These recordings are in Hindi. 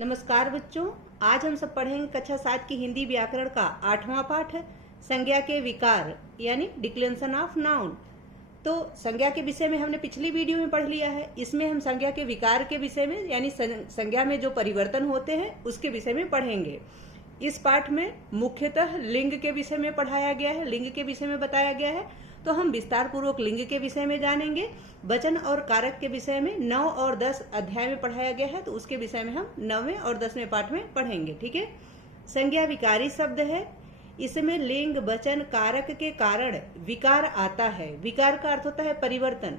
नमस्कार बच्चों, आज हम सब पढ़ेंगे कक्षा 7 की हिंदी व्याकरण का 8वां पाठ संज्ञा के विकार यानी डिक्लेरेशन ऑफ नाउन। तो संज्ञा के विषय में हमने पिछली वीडियो में पढ़ लिया है। इसमें हम संज्ञा के विकार के विषय में यानी संज्ञा में जो परिवर्तन होते हैं उसके विषय में पढ़ेंगे। इस पाठ में मुख्यतः लिंग के विषय में पढ़ाया गया है, लिंग के विषय में बताया गया है। तो हम विस्तार पूर्वक लिंग के विषय में जानेंगे। वचन और कारक के विषय में 9 और 10 अध्याय में पढ़ाया गया है, तो उसके विषय में हम 9वें और 10वें पाठ में पढ़ेंगे। ठीक है। संज्ञा विकारी शब्द है। इसमें लिंग वचन कारक के कारण विकार आता है। विकार का अर्थ होता है परिवर्तन।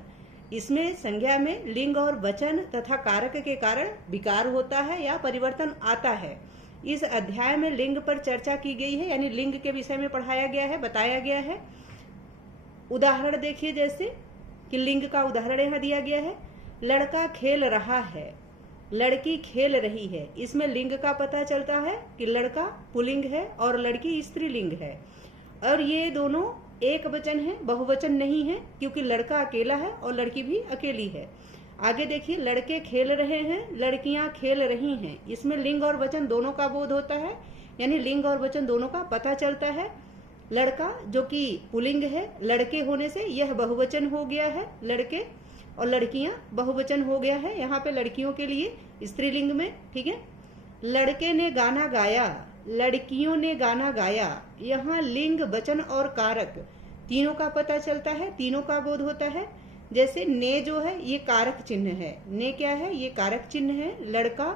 इसमें संज्ञा में लिंग और वचन तथा कारक के कारण विकार होता है या परिवर्तन आता है। इस अध्याय में लिंग पर चर्चा की गई है, यानी लिंग के विषय में पढ़ाया गया है, बताया गया है। उदाहरण देखिए, जैसे कि लिंग का उदाहरण यहाँ दिया गया है। लड़का खेल रहा है, लड़की खेल रही है। इसमें लिंग का पता चलता है कि लड़का पुल्लिंग है और लड़की स्त्रीलिंग है, और ये दोनों एक वचन है, बहुवचन नहीं है, क्योंकि लड़का अकेला है और लड़की भी अकेली है। आगे देखिए, लड़के खेल रहे हैं, लड़कियां खेल रही हैं। इसमें लिंग और वचन दोनों का बोध होता है, यानी लिंग और वचन दोनों का पता चलता है। लड़का जो कि पुल्लिंग है, लड़के होने से यह बहुवचन हो गया है लड़के, और लड़कियां बहुवचन हो गया है यहाँ पे लड़कियों के लिए स्त्रीलिंग में। ठीक है। लड़के ने गाना गाया, लड़कियों ने गाना गाया। यहाँ लिंग वचन और कारक तीनों का पता चलता है, तीनों का बोध होता है। जैसे ने जो है ये कारक चिन्ह है, ने क्या है, ये कारक चिन्ह है। लड़का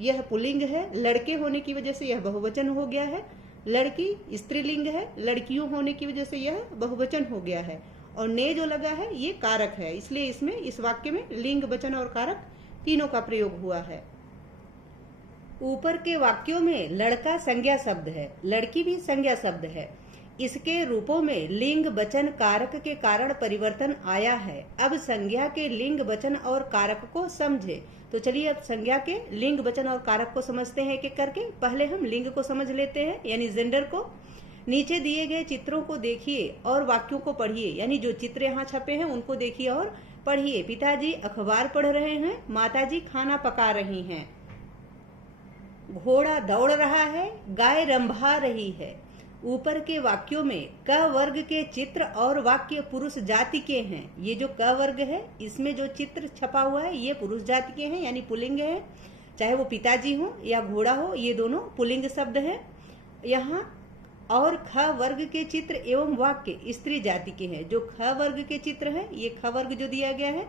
यह पुल्लिंग है, लड़के होने की वजह से यह बहुवचन हो गया है। लड़की स्त्रीलिंग है, लड़कियों होने की वजह से यह बहुवचन हो गया है। और ने जो लगा है ये कारक है, इसलिए इसमें इस वाक्य में लिंग वचन और कारक तीनों का प्रयोग हुआ है। ऊपर के वाक्यों में लड़का संज्ञा शब्द है, लड़की भी संज्ञा शब्द है। इसके रूपों में लिंग वचन कारक के कारण परिवर्तन आया है। अब संज्ञा के लिंग वचन और कारक को समझे। तो चलिए अब संज्ञा के लिंग वचन और कारक को समझते हैं एक एक करके। पहले हम लिंग को समझ लेते हैं, यानी जेंडर को। नीचे दिए गए चित्रों को देखिए और वाक्यों को पढ़िए, यानी जो चित्र यहाँ छपे हैं उनको देखिए और पढ़िए। पिताजी अखबार पढ़ रहे हैं, माताजी खाना पका रही हैं। घोड़ा दौड़ रहा है, गाय रंभा रही है। ऊपर के वाक्यों में क वर्ग के चित्र और वाक्य पुरुष जाति के हैं। ये जो क वर्ग है इसमें जो चित्र छपा हुआ है ये पुरुष जाति के हैं, यानी पुल्लिंग है। चाहे वो पिताजी हो या घोड़ा हो, ये दोनों पुल्लिंग शब्द है यहाँ। और ख वर्ग के चित्र एवं वाक्य स्त्री जाति के हैं। जो ख वर्ग के चित्र है, ये ख वर्ग जो दिया गया है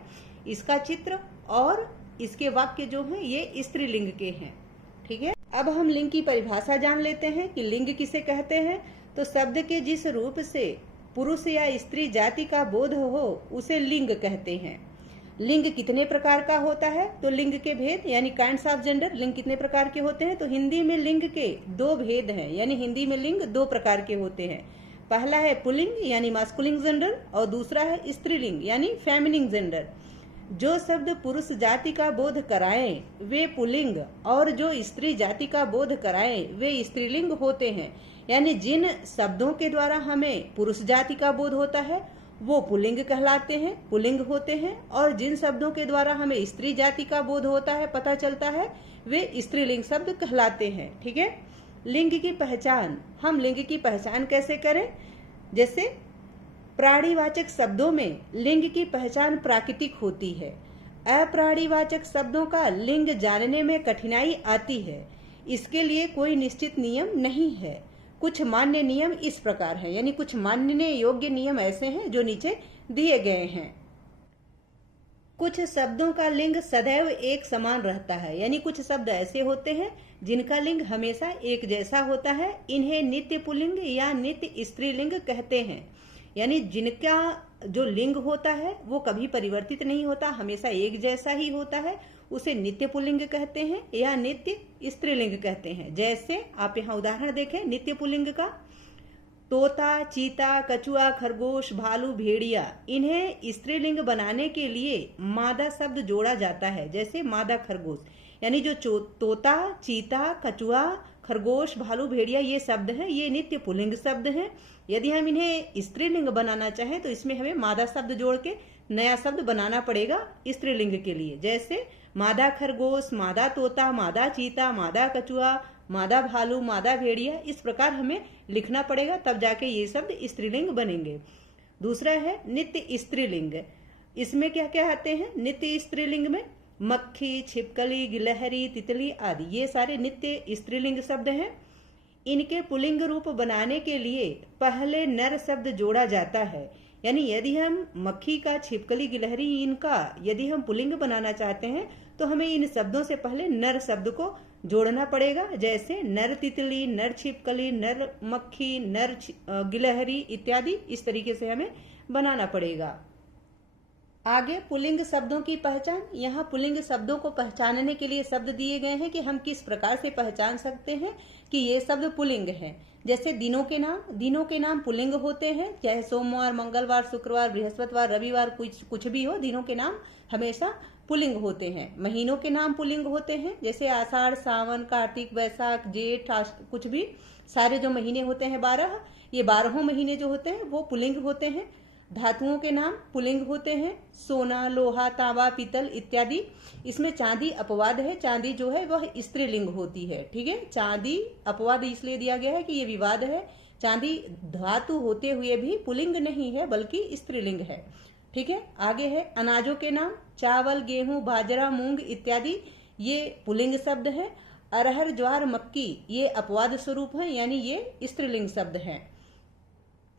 इसका चित्र और इसके वाक्य जो है ये स्त्रीलिंग के हैं। ठीक है। अब हम लिंग की परिभाषा जान लेते हैं कि लिंग किसे कहते हैं। तो शब्द के जिस रूप से पुरुष या स्त्री जाति का बोध हो उसे लिंग कहते हैं। लिंग कितने प्रकार का होता है, तो लिंग के भेद यानी काइंड्स ऑफ जेंडर, लिंग कितने प्रकार के होते हैं। तो हिंदी में लिंग के 2 भेद हैं, यानी हिंदी में लिंग 2 प्रकार के होते हैं। पहला है पुल्लिंग यानी मास्कुलिन जेंडर, और दूसरा है स्त्रीलिंग यानी फेमिनिन जेंडर। जो शब्द पुरुष जाति का बोध कराएं वे पुल्लिंग, और जो स्त्री जाति का बोध कराएं वे स्त्रीलिंग होते हैं। यानी जिन शब्दों के द्वारा हमें पुरुष जाति का बोध होता है वो पुल्लिंग कहलाते हैं, पुल्लिंग होते हैं, और जिन शब्दों के द्वारा हमें स्त्री जाति का बोध होता है, पता चलता है, वे स्त्रीलिंग शब्द कहलाते हैं। ठीक है। लिंग की पहचान, हम लिंग की पहचान कैसे करें। जैसे प्राणीवाचक शब्दों में लिंग की पहचान प्राकृतिक होती है। अप्राणीवाचक शब्दों का लिंग जानने में कठिनाई आती है। इसके लिए कोई निश्चित नियम नहीं है। कुछ मान्य नियम इस प्रकार हैं, यानी कुछ मानने योग्य नियम ऐसे हैं जो नीचे दिए गए हैं। कुछ शब्दों का लिंग सदैव एक समान रहता है, यानी कुछ शब्द ऐसे होते हैं जिनका लिंग हमेशा एक जैसा होता है। इन्हें नित्य पुल्लिंग या नित्य स्त्रीलिंग कहते हैं। यानी जिनका जो लिंग होता है वो कभी परिवर्तित नहीं होता, हमेशा एक जैसा ही होता है, उसे नित्य पुल्लिंग कहते हैं या नित्य स्त्रीलिंग कहते हैं। जैसे आप यहाँ उदाहरण देखें नित्य पुल्लिंग का, तोता, चीता, कछुआ, खरगोश, भालू, भेड़िया। इन्हें स्त्रीलिंग बनाने के लिए मादा शब्द जोड़ा जाता है, जैसे मादा खरगोश। यानी जो तोता, चीता, कछुआ, खरगोश, भालू, भेड़िया ये शब्द हैं, ये नित्य पुल्लिंग शब्द हैं। यदि हम इन्हें स्त्रीलिंग बनाना चाहें तो इसमें हमें मादा शब्द जोड़ के नया शब्द बनाना पड़ेगा स्त्रीलिंग के लिए। जैसे मादा खरगोश, मादा तोता, मादा चीता, मादा कछुआ, मादा भालू, मादा भेड़िया, इस प्रकार हमें लिखना पड़ेगा, तब जाके ये शब्द स्त्रीलिंग बनेंगे। दूसरा है नित्य स्त्रीलिंग। इसमें क्या क्या आते हैं? नित्य स्त्रीलिंग में मक्खी, छिपकली, गिलहरी, तितली आदि, ये सारे नित्य स्त्रीलिंग शब्द हैं। इनके पुल्लिंग रूप बनाने के लिए पहले नर शब्द जोड़ा जाता है। यानी यदि हम मक्खी का, छिपकली, गिलहरी, इनका यदि हम पुल्लिंग बनाना चाहते हैं तो हमें इन शब्दों से पहले नर शब्द को जोड़ना पड़ेगा। जैसे नर तितली, नर छिपकली, नर मक्खी, नर गिलहरी इत्यादि, इस तरीके से हमें बनाना पड़ेगा। आगे पुल्लिंग शब्दों की पहचान। यहाँ पुल्लिंग शब्दों को पहचानने के लिए शब्द दिए गए हैं कि हम किस प्रकार से पहचान सकते हैं कि ये शब्द पुल्लिंग है। जैसे दिनों के नाम पुल्लिंग होते हैं, चाहे सोमवार, मंगलवार, शुक्रवार, बृहस्पतिवार, रविवार, कुछ भी हो, दिनों के नाम हमेशा पुल्लिंग होते हैं। महीनों के नाम पुल्लिंग होते हैं, जैसे आषाढ़, सावन, कार्तिक, वैशाख, जेठ, कुछ भी, सारे जो महीने होते हैं 12, ये 12 महीने जो होते हैं वो पुल्लिंग होते हैं। धातुओं के नाम पुल्लिंग होते हैं, सोना, लोहा, तांबा, पीतल इत्यादि। इसमें चांदी अपवाद है, चांदी जो है वह स्त्रीलिंग होती है। ठीक है, चांदी अपवाद इसलिए दिया गया है कि ये विवाद है, चांदी धातु होते हुए भी पुल्लिंग नहीं है बल्कि स्त्रीलिंग है। ठीक है, आगे है अनाजों के नाम, चावल, गेहूं, बाजरा, मूंग इत्यादि, ये पुल्लिंग शब्द है। अरहर, ज्वार, मक्की, ये अपवाद स्वरूप है, यानी ये स्त्रीलिंग शब्द है।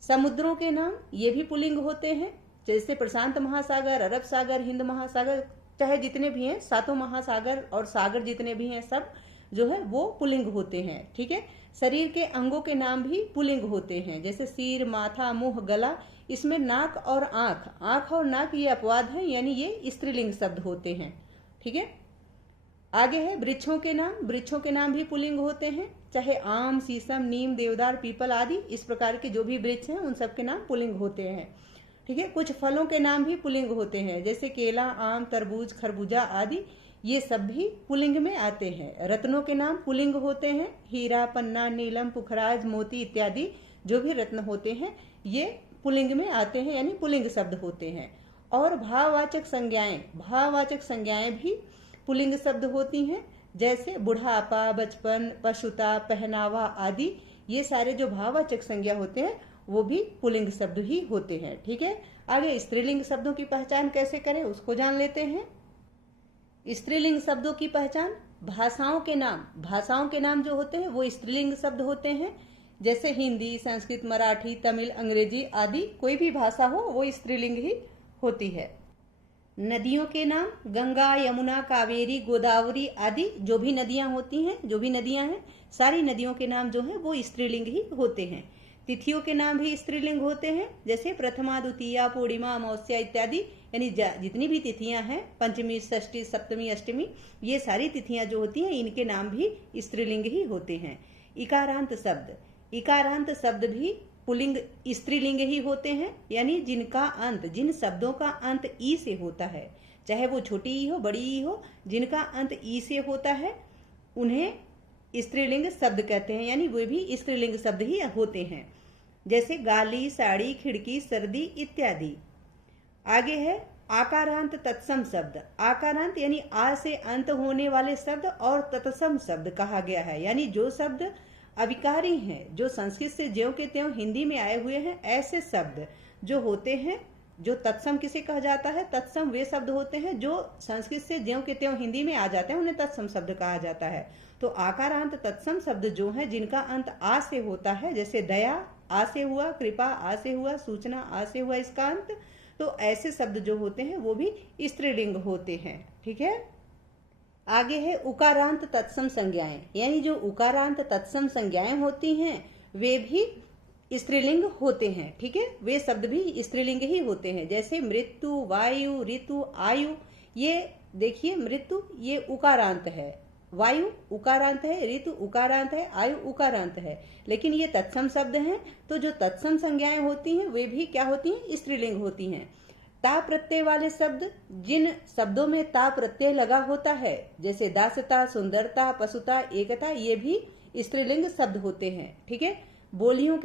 समुद्रों के नाम, ये भी पुल्लिंग होते हैं, जैसे प्रशांत महासागर, अरब सागर, हिंद महासागर, चाहे जितने भी हैं, 7 महासागर और सागर जितने भी हैं सब जो है वो पुल्लिंग होते हैं। ठीक है, शरीर के अंगों के नाम भी पुल्लिंग होते हैं, जैसे सिर, माथा, मुंह, गला। इसमें नाक और आंख और नाक ये अपवाद है, यानी ये स्त्रीलिंग शब्द होते हैं। ठीक है, आगे है वृक्षों के नाम। वृक्षों के नाम भी पुल्लिंग होते हैं, चाहे आम, शीशम, नीम, देवदार, पीपल आदि, इस प्रकार के जो भी वृक्ष हैं उन सब के नाम पुल्लिंग होते हैं। ठीक है, कुछ फलों के नाम भी पुल्लिंग होते हैं, जैसे केला, आम, तरबूज, खरबूजा आदि, ये सब भी पुल्लिंग में आते हैं। रत्नों के नाम पुल्लिंग होते हैं, हीरा, पन्ना, नीलम, पुखराज, मोती इत्यादि जो भी रत्न होते हैं ये पुल्लिंग में आते हैं, यानी पुल्लिंग शब्द होते हैं। और भाववाचक संज्ञाएं भी पुल्लिंग शब्द होती हैं, जैसे बुढ़ापा, बचपन, पशुता, पहनावा आदि, ये सारे जो भाववाचक संज्ञा होते हैं वो भी पुल्लिंग शब्द ही होते हैं। ठीक है, आगे स्त्रीलिंग शब्दों की पहचान कैसे करें उसको जान लेते हैं। स्त्रीलिंग शब्दों की पहचान, भाषाओं के नाम जो होते हैं वो स्त्रीलिंग शब्द होते हैं, जैसे हिंदी, संस्कृत, मराठी, तमिल, अंग्रेजी आदि, कोई भी भाषा हो वो स्त्रीलिंग ही होती है। नदियों के नाम, गंगा, यमुना, कावेरी, गोदावरी आदि, जो भी नदियां होती हैं, जो भी नदियां हैं, सारी नदियों के नाम जो है वो स्त्रीलिंग ही होते हैं। तिथियों के नाम भी स्त्रीलिंग होते हैं, जैसे प्रथमा, द्वितीया, पूर्णिमा, अमावस्या इत्यादि, यानी जितनी भी तिथियां हैं, पंचमी, षष्ठी, सप्तमी, अष्टमी, ये सारी तिथियां जो होती हैं इनके नाम भी स्त्रीलिंग ही होते हैं। इकारांत शब्द भी पुल्लिंग स्त्रीलिंग ही होते हैं, यानी जिन शब्दों का अंत ई से होता है, चाहे वो छोटी ई हो, बड़ी ई हो, जिनका अंत ई से होता है उन्हें स्त्रीलिंग शब्द कहते हैं, यानी वे भी स्त्रीलिंग शब्द ही होते हैं, जैसे गाली, साड़ी, खिड़की, सर्दी इत्यादि। आगे है आकारांत तत्सम शब्द। आकारांत यानी आ से अंत होने वाले शब्द और तत्सम शब्द कहा गया है, यानी जो शब्द अविकारी हैं, जो संस्कृत से ज्यों के त्यों हिंदी में आए हुए हैं, ऐसे शब्द जो होते हैं, जो तत्सम किसे कहा जाता है, तत्सम वे शब्द होते हैं जो संस्कृत से ज्यों के त्यों हिंदी में आ जाते हैं, उन्हें तत्सम शब्द कहा जाता है। तो आकारांत तत्सम शब्द जो है जिनका अंत आ से होता है, जैसे दया आ से हुआ, कृपा आ से हुआ, सूचना आ से हुआ इसका अंत, तो ऐसे शब्द जो होते हैं वो भी स्त्रीलिंग होते हैं। ठीक है, आगे है उकारांत तत्सम संज्ञाएं, यानी जो उकारांत तत्सम संज्ञाएं होती हैं वे भी स्त्रीलिंग होते हैं। ठीक है, वे शब्द भी स्त्रीलिंग ही होते हैं, जैसे मृत्यु, वायु, ऋतु, आयु। ये देखिए, मृत्यु ये उकारांत है, वायु उकारांत है, ऋतु उकारांत है, आयु उकारांत है, लेकिन ये तत्सम शब्द हैं, तो जो तत्सम संज्ञाएं होती हैं वे भी क्या होती हैं, स्त्रीलिंग होती हैं। ता प्रत्यय वाले शब्द, जिन शब्दों में ता प्रत्यय लगा होता है, जैसे दासता, सुंदरता, पशुता, एकता, ये भी स्त्रीलिंग शब्द होते हैं। ठीक है, बोलियों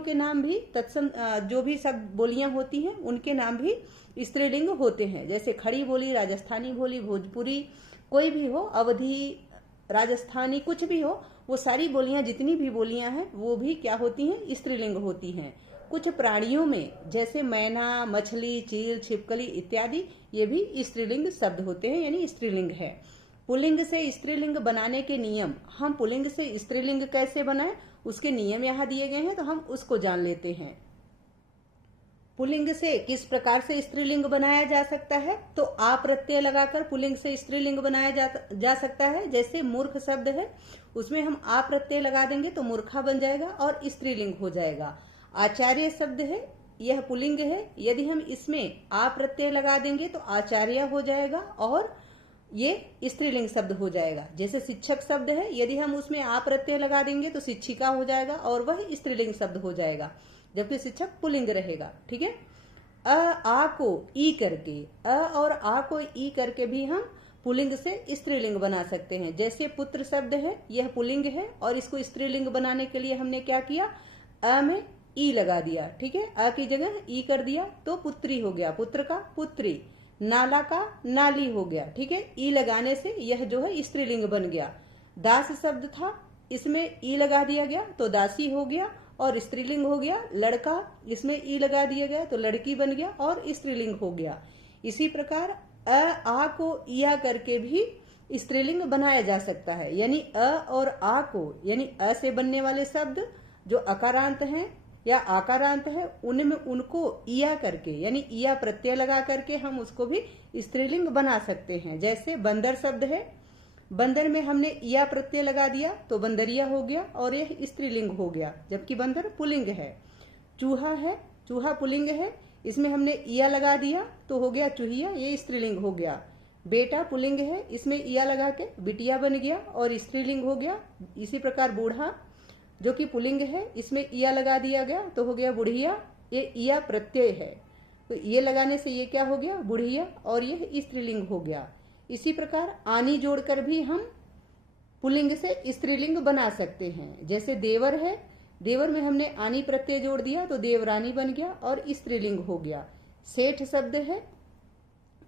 के नाम भी तत्सम जो भी सब बोलियां होती हैं उनके नाम भी स्त्रीलिंग होते हैं। जैसे खड़ी बोली, राजस्थानी बोली, भोजपुरी, कोई भी हो, अवधी, राजस्थानी, कुछ भी हो, वो सारी बोलियां, जितनी भी बोलियां हैं वो भी क्या होती हैं, स्त्रीलिंग होती हैं। कुछ प्राणियों में जैसे मैना, मछली, चील, छिपकली इत्यादि, ये भी स्त्रीलिंग शब्द होते हैं, यानी स्त्रीलिंग है। पुल्लिंग से स्त्रीलिंग बनाने के नियम, हम पुल्लिंग से स्त्रीलिंग कैसे बनाएं, उसके नियम यहाँ दिए गए हैं, तो हम उसको जान लेते हैं। पुल्लिंग से किस प्रकार से स्त्रीलिंग बनाया जा सकता है, तो आ प्रत्यय लगाकर पुल्लिंग से स्त्रीलिंग बनाया जा सकता है। जैसे मूर्ख शब्द है, उसमें हम आ प्रत्यय लगा देंगे तो मूर्खा बन जाएगा और स्त्रीलिंग हो जाएगा। आचार्य शब्द है, यह पुल्लिंग है, यदि हम इसमें आ प्रत्यय लगा देंगे तो आचार्य हो जाएगा और ये स्त्रीलिंग शब्द हो जाएगा। जैसे शिक्षक शब्द है, यदि हम उसमें आ प्रत्यय लगा देंगे तो शिक्षिका हो जाएगा और वह स्त्रीलिंग शब्द हो जाएगा, जबकि शिक्षक पुल्लिंग रहेगा। ठीक है। आ को ई करके, अ और आ को ई करके भी हम पुल्लिंग से स्त्रीलिंग बना सकते हैं। जैसे पुत्र शब्द है, यह पुल्लिंग है और इसको स्त्रीलिंग बनाने के लिए हमने क्या किया, अ में ई लगा दिया। ठीक है, अ की जगह ई कर दिया तो पुत्री हो गया, पुत्र का पुत्री, नाला का नाली हो गया। ठीक है, ई लगाने से यह जो है स्त्रीलिंग बन गया। दास शब्द था, इसमें ई लगा दिया गया तो दासी हो गया और स्त्रीलिंग हो गया। लड़का, इसमें ई लगा दिया गया तो लड़की बन गया और स्त्रीलिंग हो गया। इसी प्रकार अ आ को इया करके भी स्त्रीलिंग बनाया जा सकता है। यानी अ और आ को, यानी अ से बनने वाले शब्द जो अकारांत हैं या आकारांत है, उनमें उनको इया करके, यानी इया प्रत्यय लगा करके हम उसको भी स्त्रीलिंग बना सकते हैं। जैसे बंदर शब्द है, बंदर में हमने इया प्रत्यय लगा दिया तो बंदरिया हो गया और यह स्त्रीलिंग हो गया, जबकि बंदर पुल्लिंग है। चूहा है, चूहा पुल्लिंग है, इसमें हमने इया लगा दिया तो हो गया चूहिया, ये स्त्रीलिंग हो गया। बेटा पुल्लिंग है, इसमें इया लगा के बिटिया बन गया और स्त्रीलिंग हो गया। इसी प्रकार बूढ़ा जो कि पुल्लिंग है, इसमें इया लगा दिया गया तो हो गया बुढ़िया, ये इया प्रत्यय है तो ये लगाने से ये क्या हो गया, बुढ़िया, और ये स्त्रीलिंग हो गया। इसी प्रकार आनी जोड़कर भी हम पुल्लिंग से स्त्रीलिंग बना सकते हैं। जैसे देवर है, देवर में हमने आनी प्रत्यय जोड़ दिया तो देवरानी बन गया और स्त्रीलिंग हो गया। सेठ शब्द है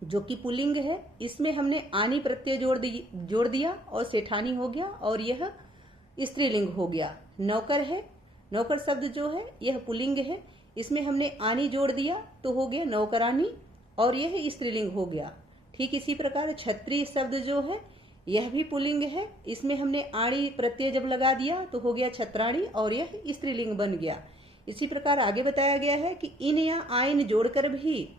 जो कि पुल्लिंग है, इसमें हमने आनी प्रत्यय जोड़ दिया और सेठानी हो गया और यह स्त्रीलिंग हो गया। नौकर है, नौकर शब्द जो है यह पुल्लिंग है, इसमें हमने आनी जोड़ दिया तो हो गया नौकरानी और यह स्त्रीलिंग हो गया। ठीक इसी प्रकार छत्री शब्द जो है यह भी पुल्लिंग है, इसमें हमने आणी प्रत्यय जब लगा दिया तो हो गया छत्राणी और यह स्त्रीलिंग बन गया। इसी प्रकार आगे बताया गया है कि इन या आइन जोड़कर भी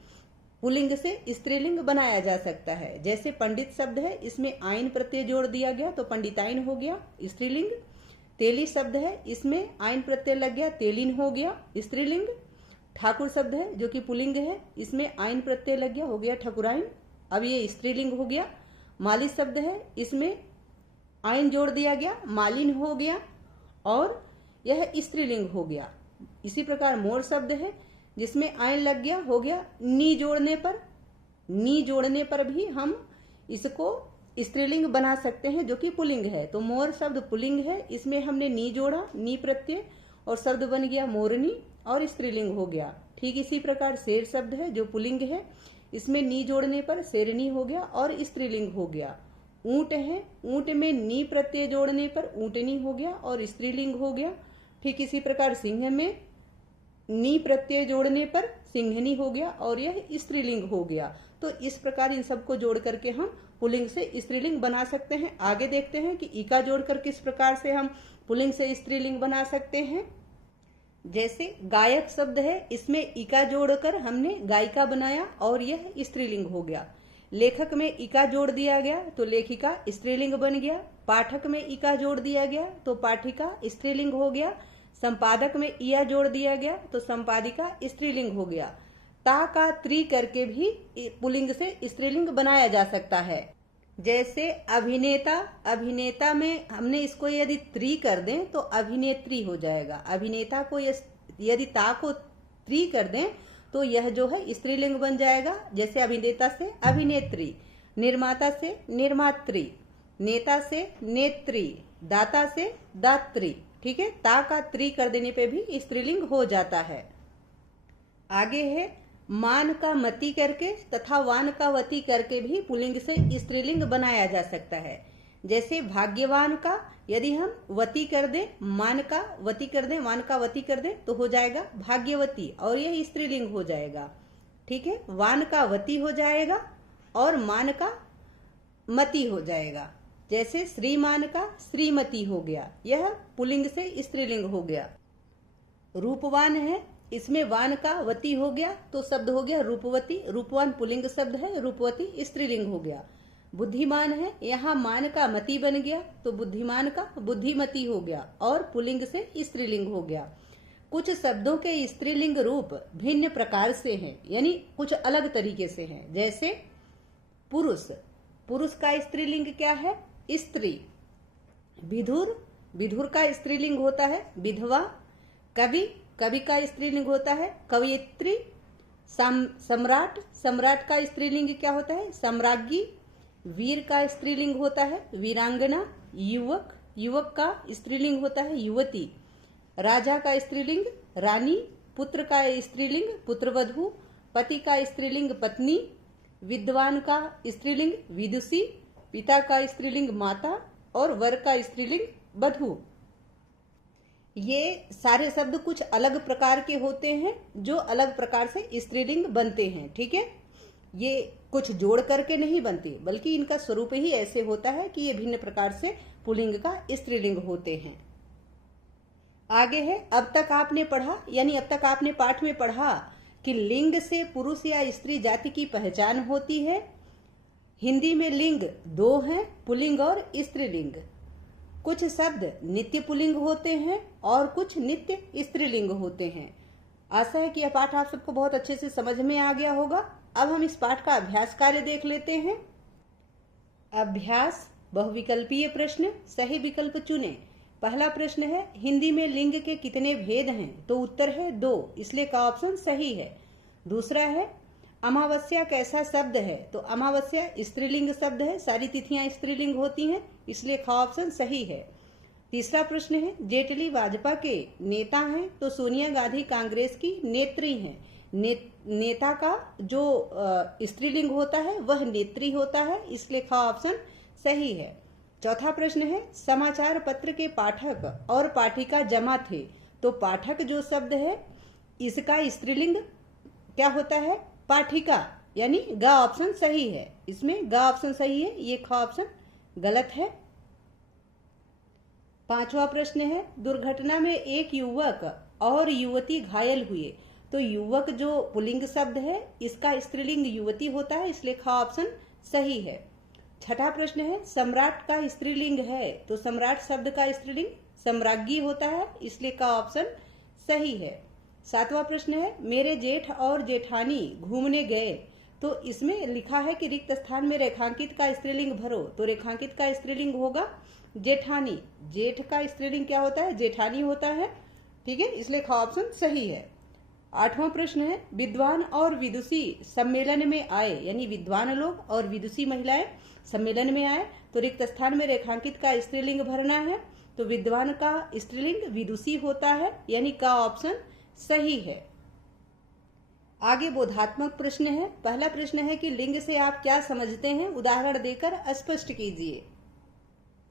पुल्लिंग से स्त्रीलिंग बनाया जा सकता है। जैसे पंडित शब्द है, इसमें आइन प्रत्यय जोड़ दिया गया तो पंडिताइन हो गया स्त्रीलिंग। तेली शब्द है, इसमें आइन प्रत्यय लग गया तेलिन हो गया स्त्रीलिंग। ठाकुर शब्द है जो कि पुल्लिंग है, इसमें आइन प्रत्यय लग गया हो गया ठकुराइन, अब ये स्त्रीलिंग हो गया। माली शब्द है, इसमें आइन जोड़ दिया गया मालिन हो गया और यह स्त्रीलिंग हो गया। इसी प्रकार मोर शब्द है, जिसमें आइन लग गया हो गया नी जोड़ने पर भी हम इसको स्त्रीलिंग बना सकते हैं जो कि पुल्लिंग है। तो मोर शब्द पुल्लिंग है, इसमें हमने नी जोड़ा, नी प्रत्यय, और शब्द बन गया मोरनी और स्त्रीलिंग हो गया। ठीक इसी प्रकार शेर शब्द है जो पुल्लिंग है, इसमें नी जोड़ने पर शेरनी हो गया और स्त्रीलिंग हो गया। ऊंट है, ऊंट में नी प्रत्यय जोड़ने पर ऊंटनी हो गया और स्त्रीलिंग हो गया। ठीक इसी प्रकार सिंह में नी प्रत्यय जोड़ने पर सिंहनी हो गया और यह स्त्रीलिंग हो गया। तो इस प्रकार इन सबको जोड़ करके हम पुल्लिंग से स्त्रीलिंग बना सकते हैं। आगे देखते हैं कि इका जोड़कर किस प्रकार से हम पुल्लिंग से स्त्रीलिंग बना सकते हैं। जैसे गायक शब्द है, इसमें इका जोड़कर हमने गायिका बनाया और यह स्त्रीलिंग हो गया। लेखक में इका जोड़ दिया गया तो लेखिका स्त्रीलिंग बन गया। पाठक में इका जोड़ दिया गया तो पाठिका स्त्रीलिंग हो गया। संपादक में इया जोड़ दिया गया तो संपादिका स्त्रीलिंग हो गया। ता का त्री करके भी पुल्लिंग से स्त्रीलिंग बनाया जा सकता है। जैसे अभिनेता, अभिनेता में हमने इसको यदि त्री कर दें तो अभिनेत्री हो जाएगा। अभिनेता को यदि ता को त्री कर दें तो यह जो है स्त्रीलिंग बन जाएगा। जैसे अभिनेता से अभिनेत्री, निर्माता से निर्मात्री। नेता से नेत्री, दाता से दात्री। ठीक है, ता का त्री कर देने पे भी स्त्रीलिंग हो जाता है। आगे है मान का मति करके तथा वान का वती करके भी पुल्लिंग से स्त्रीलिंग बनाया जा सकता है। जैसे भाग्यवान का यदि हम वती कर दें, मान का वती कर दें, वान का वती कर दें तो हो जाएगा भाग्यवती और यह स्त्रीलिंग हो जाएगा। ठीक है, वान का वती हो जाएगा और मान का मती हो जाएगा। जैसे श्रीमान का श्रीमती हो गया, यह पुल्लिंग से स्त्रीलिंग हो गया। रूपवान है, इसमें वान का वती हो गया तो शब्द हो गया रूपवती। रूपवान पुल्लिंग शब्द है, रूपवती स्त्रीलिंग हो गया। बुद्धिमान है, यहाँ मान का मति बन गया तो बुद्धिमान का बुद्धिमती हो गया और पुल्लिंग से स्त्रीलिंग हो गया। कुछ शब्दों के स्त्रीलिंग रूप भिन्न प्रकार से हैं, यानी कुछ अलग तरीके से हैं। जैसे पुरुष, पुरुष का स्त्रीलिंग क्या है? स्त्री। विधुर, विधुर का स्त्रीलिंग होता है विधवा। कवि, कवि का स्त्रीलिंग होता है कवयित्री। सम्राट, सम्राट का स्त्रीलिंग क्या होता है? सम्राज्ञी। वीर का स्त्रीलिंग होता है वीरांगना। युवक, युवक का स्त्रीलिंग होता है युवती। राजा का स्त्रीलिंग रानी। पुत्र का स्त्रीलिंग पुत्रवधू। पति का स्त्रीलिंग पत्नी। विद्वान का स्त्रीलिंग विदुषी। पिता का स्त्रीलिंग माता और वर का स्त्रीलिंग वधू। ये सारे शब्द कुछ अलग प्रकार के होते हैं जो अलग प्रकार से स्त्रीलिंग बनते हैं। ठीक है, ये कुछ जोड़ करके नहीं बनते बल्कि इनका स्वरूप ही ऐसे होता है कि ये भिन्न प्रकार से पुल्लिंग का स्त्रीलिंग होते हैं। आगे है अब तक आपने पढ़ा, यानी अब तक आपने पाठ में पढ़ा कि लिंग से पुरुष या स्त्री जाति की पहचान होती है। हिंदी में लिंग दो हैं, पुल्लिंग और स्त्रीलिंग। कुछ शब्द नित्य पुल्लिंग होते हैं और कुछ नित्य स्त्रीलिंग होते हैं। आशा है कि यह पाठ आप सबको बहुत अच्छे से समझ में आ गया होगा। अब हम इस पाठ का अभ्यास कार्य देख लेते हैं। अभ्यास, बहुविकल्पीय प्रश्न, सही विकल्प चुने। पहला प्रश्न है हिंदी में लिंग के कितने भेद हैं? तो उत्तर है 2, इसलिए का ऑप्शन सही है। दूसरा है अमावस्या कैसा शब्द है? तो अमावस्या स्त्रीलिंग शब्द है, सारी तिथियां स्त्रीलिंग होती हैं, इसलिए का ऑप्शन सही है। तीसरा प्रश्न है जेटली भाजपा के नेता हैं तो सोनिया गांधी कांग्रेस की नेत्री हैं। नेता का जो स्त्रीलिंग होता है वह नेत्री होता है, इसलिए का ऑप्शन सही है। चौथा प्रश्न है समाचार पत्र के पाठक और पाठिका जमा थे तो पाठक जो शब्द है इसका स्त्रीलिंग क्या होता है? पाठिका, यानी गा ऑप्शन सही है। इसमें गा ऑप्शन सही है, ये ख ऑप्शन गलत है। पांचवा प्रश्न है दुर्घटना में एक युवक और युवती घायल हुए तो युवक जो पुल्लिंग शब्द है इसका स्त्रीलिंग युवती होता है, इसलिए ख ऑप्शन सही है। छठा प्रश्न है सम्राट का स्त्रीलिंग है तो सम्राट शब्द का स्त्रीलिंग सम्राज्ञी होता है, इसलिए का ऑप्शन सही है। सातवां प्रश्न है मेरे जेठ और जेठानी घूमने गए तो इसमें लिखा है कि रिक्त स्थान में रेखांकित का स्त्रीलिंग भरो, तो रेखांकित का स्त्रीलिंग होगा जेठानी। जेठ का स्त्रीलिंग क्या होता है? जेठानी होता है। ठीक है, इसलिए ख ऑप्शन सही है। आठवां प्रश्न है विद्वान और विदुषी सम्मेलन में आए, यानी विद्वान लोग और विदुषी महिलाएं सम्मेलन में आए तो रिक्त स्थान में रेखांकित का स्त्रीलिंग भरना है, तो विद्वान का स्त्रीलिंग विदुषी होता है, यानी का ऑप्शन सही है। आगे बोधात्मक प्रश्न है। पहला प्रश्न है कि लिंग से आप क्या समझते हैं? उदाहरण देकर स्पष्ट कीजिए।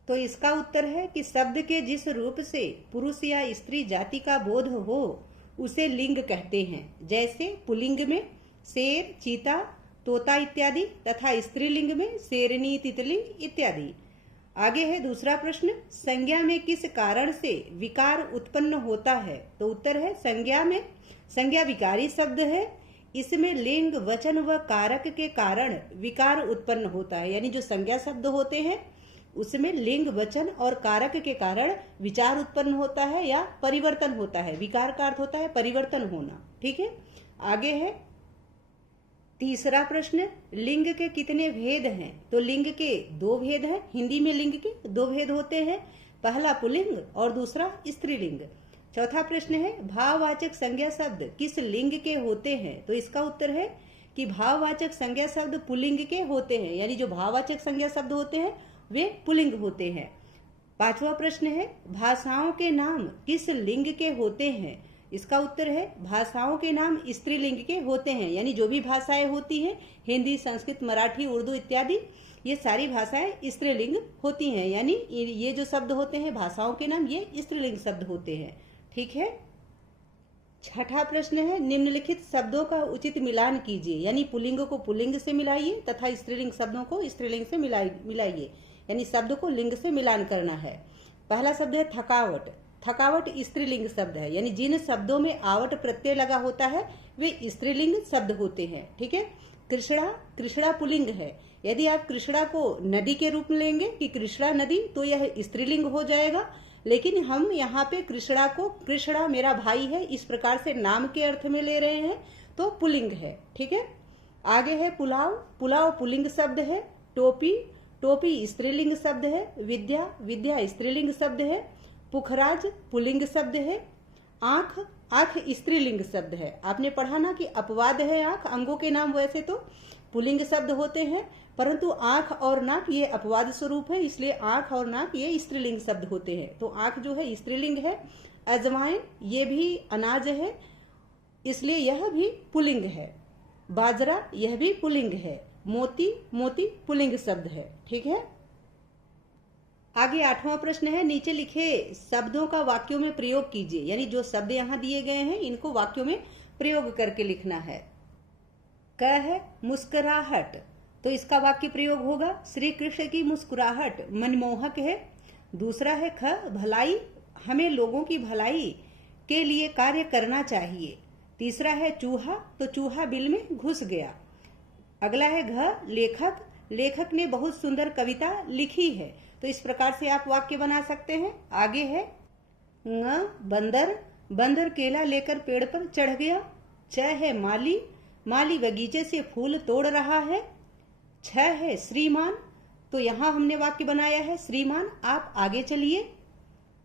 तो इसका उत्तर है कि शब्द के जिस रूप से पुरुष या स्त्री जाति का बोध हो उसे लिंग कहते हैं। जैसे पुल्लिंग में शेर, चीता, तोता इत्यादि तथा स्त्रीलिंग में शेरनी, तितली इत्यादि। आगे है दूसरा प्रश्न संज्ञा में किस कारण से विकार उत्पन्न होता है? तो उत्तर है संज्ञा में, संज्ञा विकारी शब्द है, इसमें लिंग, वचन व कारक के कारण विकार उत्पन्न होता है। यानी जो संज्ञा शब्द होते हैं उसमें लिंग, वचन और कारक के कारण विचार उत्पन्न होता है या परिवर्तन होता है। विकार का अर्थ होता है परिवर्तन होना। ठीक है, आगे है तीसरा प्रश्न लिंग के कितने भेद हैं? तो लिंग के 2 भेद हैं। हिंदी में लिंग के 2 भेद होते हैं, पहला पुल्लिंग और दूसरा स्त्रीलिंग। चौथा प्रश्न है भाववाचक संज्ञा शब्द किस लिंग के होते हैं? तो इसका उत्तर है कि भाववाचक संज्ञा शब्द पुल्लिंग के होते हैं। यानी जो भाववाचक संज्ञा शब्द होते हैं वे पुल्लिंग होते हैं। 5वां प्रश्न है, भाषाओं के नाम किस लिंग के होते हैं? इसका उत्तर है भाषाओं के नाम स्त्रीलिंग के होते हैं। यानी जो भी भाषाएं होती हैं, हिंदी, संस्कृत, मराठी, उर्दू इत्यादि, ये सारी भाषाएं स्त्रीलिंग होती हैं। यानी ये जो शब्द होते हैं भाषाओं के नाम, ये स्त्रीलिंग शब्द होते हैं। ठीक है। 6ठा प्रश्न है, निम्नलिखित शब्दों का उचित मिलान कीजिए। यानी पुल्लिंग को पुल्लिंग से मिलाइए तथा स्त्रीलिंग शब्दों को स्त्रीलिंग से मिलाइए। यानी शब्द को लिंग से मिलान करना है। पहला शब्द है थकावट। थकावट स्त्रीलिंग शब्द है। यानी जिन शब्दों में आवट प्रत्यय लगा होता है वे स्त्रीलिंग शब्द होते हैं। ठीक है। कृष्णा, कृष्णा पुल्लिंग है। यदि आप कृष्णा को नदी के रूप में लेंगे कि कृष्णा नदी, तो यह स्त्रीलिंग हो जाएगा। लेकिन हम यहाँ पे कृष्णा को कृष्णा मेरा भाई है इस प्रकार से नाम के अर्थ में ले रहे हैं, तो पुल्लिंग है। ठीक है। आगे है पुलाव। पुलाव पुल्लिंग शब्द है। टोपी, टोपी स्त्रीलिंग शब्द है। विद्या, विद्या स्त्रीलिंग शब्द है। पुखराज पुल्लिंग शब्द है। आंख, आंख स्त्रीलिंग शब्द है। आपने पढ़ा ना कि अपवाद है आंख, अंगों के नाम वैसे तो पुल्लिंग शब्द होते हैं, परंतु आंख और नाक ये अपवाद स्वरूप है, इसलिए आंख और नाक ये स्त्रीलिंग शब्द होते हैं। तो आंख जो है स्त्रीलिंग है। अजवाइन ये भी अनाज है, इसलिए यह भी पुल्लिंग है। बाजरा यह भी पुल्लिंग है। मोती, मोती पुल्लिंग शब्द है। ठीक है। आगे 8वां प्रश्न है, नीचे लिखे शब्दों का वाक्यों में प्रयोग कीजिए। यानी जो शब्द यहाँ दिए गए हैं इनको वाक्यों में प्रयोग करके लिखना है। क है मुस्कुराहट, तो इसका वाक्य प्रयोग होगा श्री कृष्ण की मुस्कुराहट मनमोहक है। दूसरा है ख, भलाई, हमें लोगों की भलाई के लिए कार्य करना चाहिए। तीसरा है चूहा, तो चूहा बिल में घुस गया। अगला है घ, लेखक, लेखक ने बहुत सुंदर कविता लिखी है। तो इस प्रकार से आप वाक्य बना सकते हैं। आगे है ङ, बंदर, बंदर केला लेकर पेड़ पर चढ़ गया। च है माली, माली बगीचे से फूल तोड़ रहा है। 6 है श्रीमान, तो यहाँ हमने वाक्य बनाया है श्रीमान, आप आगे चलिए।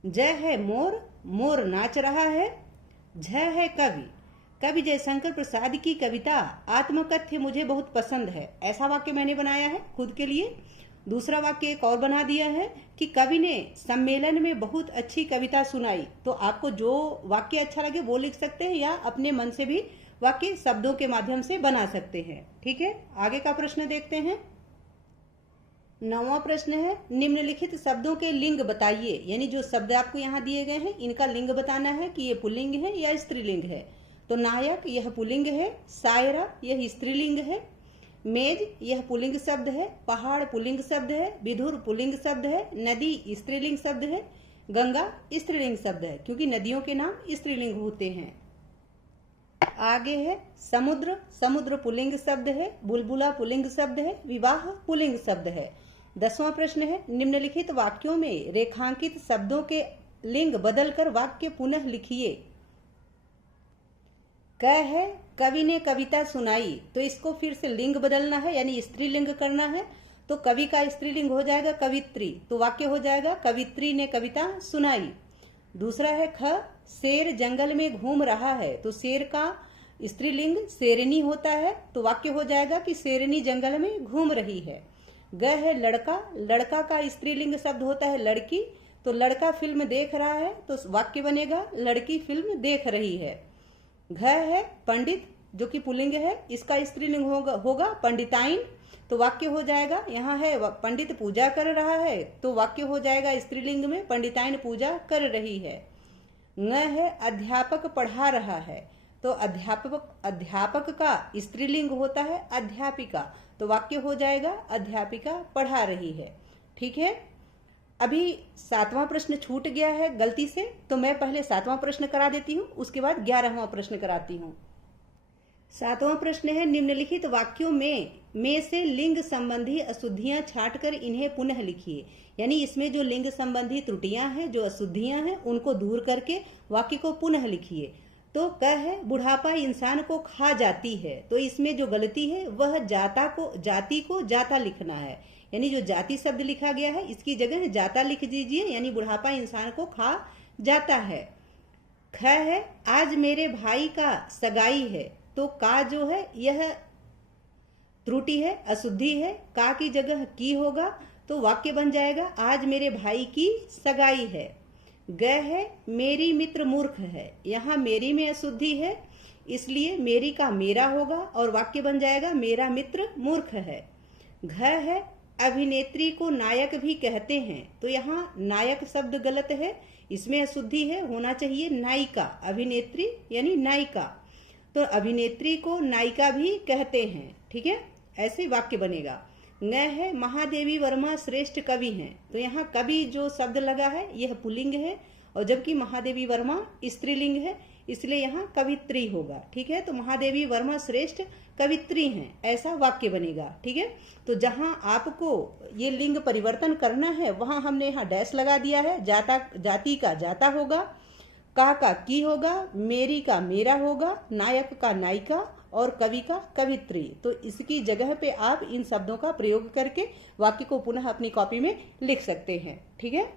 ज है मोर, मोर नाच रहा है। झ है कवि, कवि जयशंकर प्रसाद की कविता आत्मकथ्य मुझे बहुत पसंद है। ऐसा वाक्य मैंने बनाया है खुद के लिए। दूसरा वाक्य एक और बना दिया है कि कवि ने सम्मेलन में बहुत अच्छी कविता सुनाई। तो आपको जो वाक्य अच्छा लगे वो लिख सकते हैं, या अपने मन से भी वाक्य शब्दों के माध्यम से बना सकते हैं। ठीक है। आगे का प्रश्न देखते हैं। 9वां प्रश्न है, निम्नलिखित शब्दों के लिंग बताइए। यानी जो शब्द आपको यहाँ दिए गए हैं इनका लिंग बताना है कि ये पुल्लिंग है या स्त्रीलिंग है। तो नायक यह पुल्लिंग है। शायरा यह स्त्रीलिंग है। मेज यह पुल्लिंग शब्द है। पहाड़ पुल्लिंग शब्द है। विधुर पुल्लिंग शब्द है। नदी स्त्रीलिंग शब्द है। गंगा स्त्रीलिंग शब्द है, क्योंकि नदियों के नाम स्त्रीलिंग होते हैं। आगे है समुद्र, समुद्र पुल्लिंग शब्द है। बुलबुला पुल्लिंग शब्द है। विवाह पुल्लिंग शब्द है। 10वां प्रश्न है, निम्नलिखित वाक्यों में रेखांकित शब्दों के लिंग बदलकर वाक्य पुनः लिखिए। क है कवि ने कविता सुनाई, तो इसको फिर से लिंग बदलना है, यानी स्त्रीलिंग करना है। तो कवि का स्त्रीलिंग हो जाएगा कवित्री, तो वाक्य हो जाएगा कवित्री ने कविता सुनाई। दूसरा है ख, शेर जंगल में घूम रहा है, तो शेर का स्त्रीलिंग शेरनी होता है, तो वाक्य हो जाएगा कि शेरनी जंगल में घूम रही है। ग है लड़का, लड़का का स्त्रीलिंग शब्द होता है लड़की, तो लड़का फिल्म देख रहा है, तो वाक्य बनेगा लड़की फिल्म देख रही है। घ है पंडित, जो कि पुल्लिंग है, इसका स्त्रीलिंग होगा पंडिताइन, तो वाक्य हो जाएगा, यहाँ है पंडित पूजा कर रहा है, तो वाक्य हो जाएगा स्त्रीलिंग में पंडिताइन पूजा कर रही है। ङ है अध्यापक पढ़ा रहा है, तो अध्यापक का स्त्रीलिंग होता है अध्यापिका, तो वाक्य हो जाएगा अध्यापिका पढ़ा रही है। ठीक है। अभी 7वां प्रश्न छूट गया है गलती से, तो मैं पहले 7वां प्रश्न करा देती हूँ, उसके बाद 11वां प्रश्न कराती हूँ। 7वां प्रश्न है, निम्नलिखित वाक्यों में से लिंग संबंधी अशुद्धियां छांटकर इन्हें पुनः लिखिए। यानी इसमें जो लिंग संबंधी त्रुटियां हैं, जो अशुद्धियां हैं, उनको दूर करके वाक्य को पुनः लिखिए। तो क है बुढ़ापा इंसान को खा जाती है, तो इसमें जो गलती है वह जाति को जाता लिखना है। यानी जो जाति शब्द लिखा गया है इसकी जगह जाता लिख दीजिए, यानी बुढ़ापा इंसान को खा जाता है। ख है आज मेरे भाई का सगाई है, तो का जो है यह त्रुटि है, अशुद्धि है, का की जगह की होगा, तो वाक्य बन जाएगा आज मेरे भाई की सगाई है। ग है मेरी मित्र मूर्ख है, यहाँ मेरी में अशुद्धि है इसलिए मेरी का मेरा होगा और वाक्य बन जाएगा मेरा मित्र मूर्ख है। घ है अभिनेत्री को नायक भी कहते हैं, तो यहाँ नायक शब्द गलत है, इसमें अशुद्धि है, होना चाहिए नायिका। अभिनेत्री यानी नायिका, तो अभिनेत्री को नायिका भी कहते हैं। ठीक है, ऐसे वाक्य बनेगा। न है महादेवी वर्मा श्रेष्ठ कवि हैं, तो यहाँ कवि जो शब्द लगा है यह पुल्लिंग है और जबकि महादेवी वर्मा स्त्रीलिंग है इसलिए यहाँ कवित्री होगा। ठीक है, तो महादेवी वर्मा श्रेष्ठ कवित्री हैं, ऐसा वाक्य बनेगा। ठीक है, तो जहाँ आपको ये लिंग परिवर्तन करना है वहां हमने यहाँ डैश लगा दिया है। जाति का जाता होगा, का की होगा, मेरी का मेरा होगा, नायक का नायिका और कवि का कवित्री। तो इसकी जगह पे आप इन शब्दों का प्रयोग करके वाक्य को पुनः अपनी कॉपी में लिख सकते हैं। ठीक है,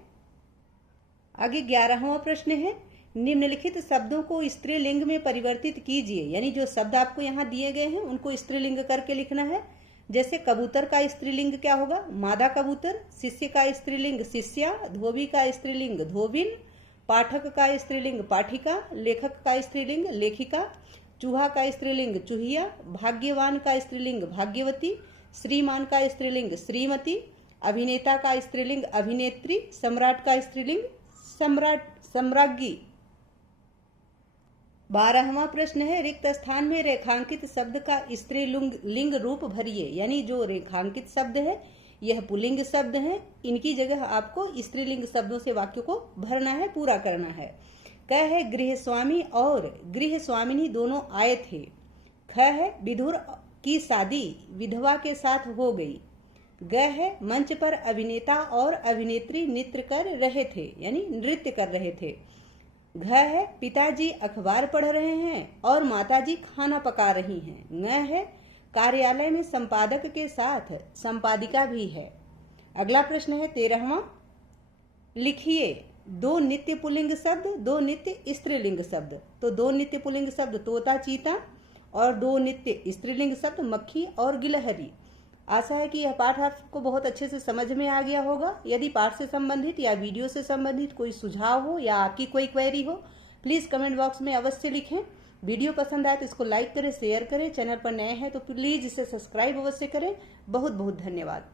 आगे 11वां प्रश्न है, निम्नलिखित शब्दों को स्त्रीलिंग में परिवर्तित कीजिए। यानी जो शब्द आपको यहाँ दिए गए हैं उनको स्त्रीलिंग करके लिखना है। जैसे कबूतर का स्त्रीलिंग क्या होगा, मादा कबूतर। शिष्य का स्त्रीलिंग शिष्या। धोबी का स्त्रीलिंग धोबिन। पाठक का स्त्रीलिंग पाठिका। लेखक का स्त्रीलिंग लेखिका। चूहा का स्त्रीलिंग चूहिया। भाग्यवान का स्त्रीलिंग भाग्यवती। श्रीमान का स्त्रीलिंग श्रीमती। अभिनेता का स्त्रीलिंग अभिनेत्री। सम्राट का स्त्रीलिंग सम्राज्ञी। 12वां प्रश्न है, रिक्त स्थान में रेखांकित शब्द का स्त्रीलिंग रूप भरिए। यानी जो रेखांकित शब्द है यह पुल्लिंग शब्द है, इनकी जगह आपको स्त्रीलिंग शब्दों से वाक्य को भरना है, पूरा करना है। क है गृह स्वामी और गृह स्वामिनी दोनों आए थे। ख है विधुर की शादी विधवा के साथ हो गई। ग है मंच पर अभिनेता और अभिनेत्री नृत्य कर रहे थे, यानी नृत्य कर रहे थे। घ है पिताजी अखबार पढ़ रहे हैं और माताजी खाना पका रही हैं। न है कार्यालय में संपादक के साथ संपादिका भी है। अगला प्रश्न है 13वां, लिखिए दो नित्य पुल्लिंग शब्द, दो नित्य स्त्रीलिंग शब्द। तो दो नित्य पुल्लिंग शब्द तोता चीता और दो नित्य स्त्रीलिंग शब्द मक्खी और गिलहरी। आशा है कि यह पाठ आपको बहुत अच्छे से समझ में आ गया होगा। यदि पाठ से संबंधित या वीडियो से संबंधित कोई सुझाव हो या आपकी कोई क्वेरी हो प्लीज़ कमेंट बॉक्स में अवश्य लिखें। वीडियो पसंद आए तो इसको लाइक करें, शेयर करें। चैनल पर नए हैं तो प्लीज़ इसे सब्सक्राइब अवश्य करें। बहुत बहुत धन्यवाद।